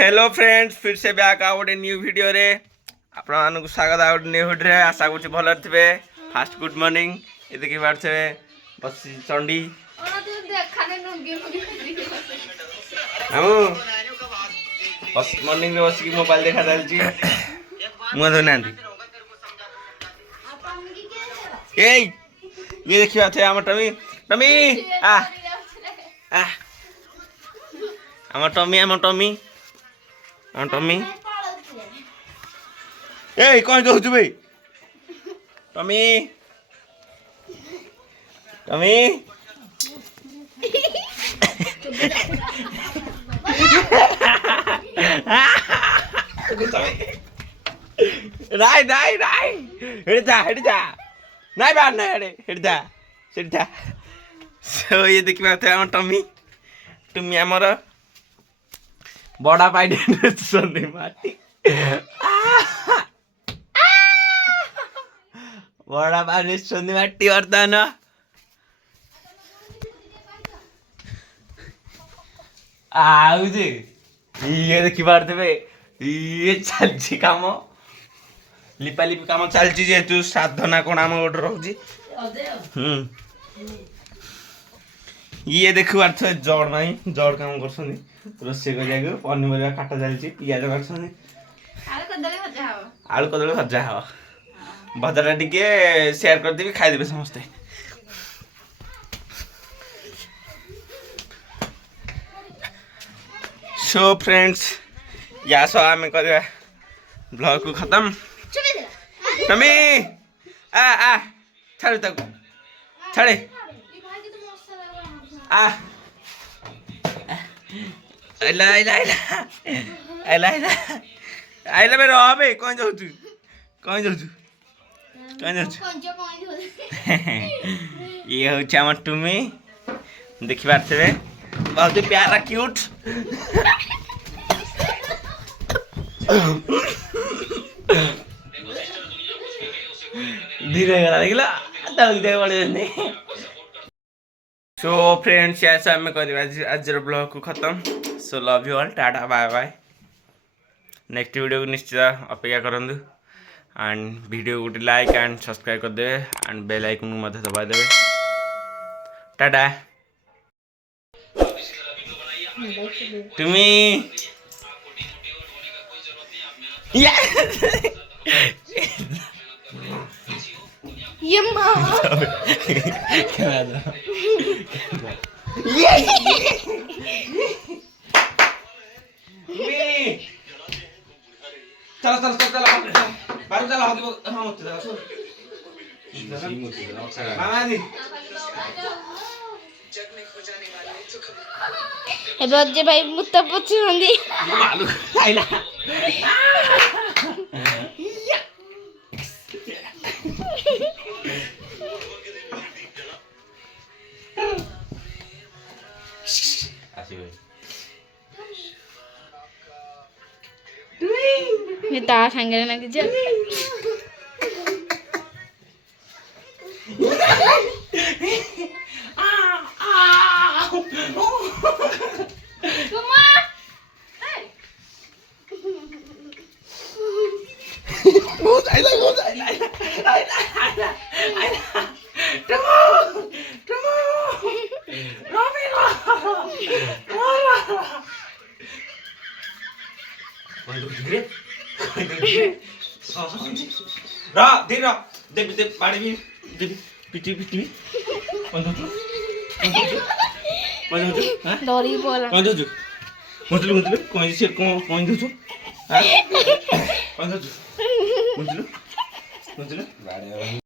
Hello friends फिर से back आ गोटे न्यू वीडियो रे आपको स्वागत आ गोटे न्यू वीडियो रे आशा करूँ भल थे फास्ट गुड मॉर्निंग ये देखी पारे बस चंडी बस मॉर्निंग बस मोबाइल देखा चलती मुह धोना ये देखा थे आम टमी टमी आम टमी आम टमी आम टमी ए कौन दौचु भाई टमी टमी राय राय राय हिड़ता हिड़ता नाई बार ना अरे हिड़ता हिड़ता सो ये देखि पाते हम टमी टमी हमर बड़ा पाई सोनी माटी बड़ा पानी सोनी माटी वर्तमान आउजे ये देखि पारथबे ये चलछि काम लिपा लिपि काम चलछि जेतु साधना कोन हम ओड रहउछि ये देखि पारथ जड़ नाही जड़ काम करसनी रोसे करिया पनीपरिया काटा चलछि पियाज करसनी आलू कदली भजा हवा भजाटा टिके शेयर करदेवी खाईदेवे समस्ते सो फ्रेंड्स या सो आम कर ब्लॉग को खत्म टमी आ छाड़ तक छाड़े आइला आइला आइला आइला आइला आइला मेरे अबे कौन जाऊ तू कौन जाऊ तू कौन जाऊ ये होछ हमर टुमी देखि पारथबे बहुत प्यारा क्यूट धीरे गला देखला दल दे बड़े नहीं सो फ्रेंड्स ऐसा हमें करवा आज ब्लॉग को खत्म so love you all tata bye bye next video को निश्चित अपेक्षा करंतु एंड वीडियो को लाइक एंड सब्सक्राइब कर देवे एंड बेल आइकन को मध्य दबा देवे टाटा तुम्ही ये मामा चलो चलो चलो बाहर चलो हाँ मत चलो मामा जी ए बजे भाई मुत्ता पछी हंदी मालू आइला ये ता संगे ना किछ Mama Dori bola. कौन दो मुझलो मुझलो कौन से कौन दो कौन दो मुझलो मुझलो